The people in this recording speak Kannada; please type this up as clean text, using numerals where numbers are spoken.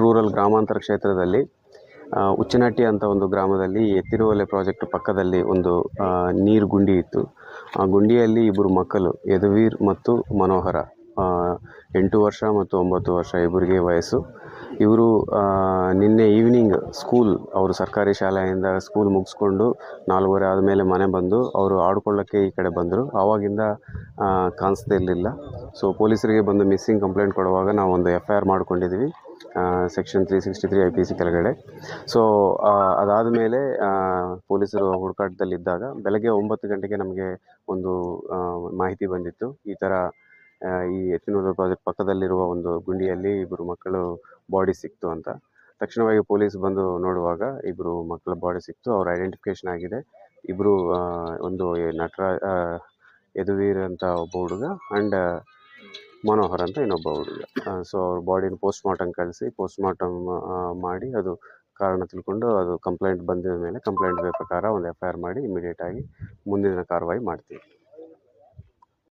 ರೂರಲ್ ಗ್ರಾಮಾಂತರ ಕ್ಷೇತ್ರದಲ್ಲಿ ಉಚ್ಚನಟ್ಟಿ ಅಂತ ಒಂದು ಗ್ರಾಮದಲ್ಲಿ ಎತ್ತಿನಹೊಳೆ ಪ್ರಾಜೆಕ್ಟ್ ಪಕ್ಕದಲ್ಲಿ ಒಂದು ನೀರು ಗುಂಡಿ ಇತ್ತು. ಆ ಗುಂಡಿಯಲ್ಲಿ ಇಬ್ಬರು ಮಕ್ಕಳು ಯದುವೀರ್ ಮತ್ತು ಮನೋಹರ 8 ವರ್ಷ ಮತ್ತು 9 ವರ್ಷ ಇಬ್ಬರಿಗೆ ವಯಸ್ಸು. ಇವರು ನಿನ್ನೆ ಈವ್ನಿಂಗ್ ಅವರು ಸರ್ಕಾರಿ ಶಾಲೆಯಿಂದ ಸ್ಕೂಲ್ ಮುಗಿಸ್ಕೊಂಡು 4:30 ಆದಮೇಲೆ ಮನೆ ಬಂದು ಅವರು ಆಡ್ಕೊಳ್ಳೋಕ್ಕೆ ಈ ಕಡೆ ಬಂದರು. ಆವಾಗಿಂದ ಕಾಣಿಸ್ತಾ ಇರಲಿಲ್ಲ. ಸೊ ಪೊಲೀಸರಿಗೆ ಬಂದು ಮಿಸ್ಸಿಂಗ್ ಕಂಪ್ಲೇಂಟ್ ಕೊಡುವಾಗ ನಾವು ಒಂದು FIR ಮಾಡ್ಕೊಂಡಿದ್ವಿ ಸೆಕ್ಷನ್ 363 IPC ಕೆಳಗಡೆ. ಸೊ ಅದಾದಮೇಲೆ ಪೊಲೀಸರು ಹುಡುಕಾಟದಲ್ಲಿದ್ದಾಗ ಬೆಳಗ್ಗೆ 9 ಗಂಟೆಗೆ ನಮಗೆ ಒಂದು ಮಾಹಿತಿ ಬಂದಿತ್ತು, ಈ ಥರ ಈ ಎತ್ತಿನಹೊಳೆ ಪ್ರಾಜೆಕ್ಟ್ ಪಕ್ಕದಲ್ಲಿರುವ ಒಂದು ಗುಂಡಿಯಲ್ಲಿ ಇಬ್ಬರು ಮಕ್ಕಳು ಬಾಡಿ ಸಿಕ್ತು ಅಂತ. ತಕ್ಷಣವಾಗಿ ಪೊಲೀಸ್ ಬಂದು ನೋಡುವಾಗ ಇಬ್ಬರು ಮಕ್ಕಳ ಬಾಡಿ ಸಿಕ್ತು. ಅವ್ರ ಐಡೆಂಟಿಫಿಕೇಶನ್ ಆಗಿದೆ. ಇಬ್ಬರು ಒಂದು ಯದುವೀರ್ ಅಂತ ಒಬ್ಬ ಹುಡುಗ ಆ್ಯಂಡ್ ಮನೋಹರ್ ಅಂತ ಇನ್ನೊಬ್ಬ ಹುಡುಗ. ಸೊ ಅವ್ರ ಬಾಡಿನ ಪೋಸ್ಟ್ಮಾರ್ಟಮ್ ಕಳಿಸಿ ಪೋಸ್ಟ್ಮಾರ್ಟಮ್ ಮಾಡಿ ಅದು ಕಾರಣ ತಿಳ್ಕೊಂಡು ಅದು ಕಂಪ್ಲೇಂಟ್ ಬಂದಿದ ಮೇಲೆ ಕಂಪ್ಲೇಂಟ್ ಪ್ರಕಾರ ಒಂದು FIR ಮಾಡಿ ಇಮಿಡಿಯೇಟಾಗಿ ಮುಂದಿನ ಕಾರ್ಯವಾಹಿ ಮಾಡ್ತೀವಿ.